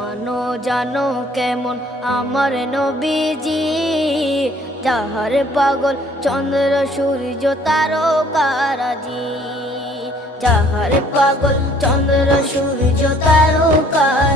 মানো জানো কেমন আমার নবীজি, যাহার পাগল চন্দ্র সূর্য তারকারাজি, যাহার পাগল চন্দ্র সূর্য তারকারাজি।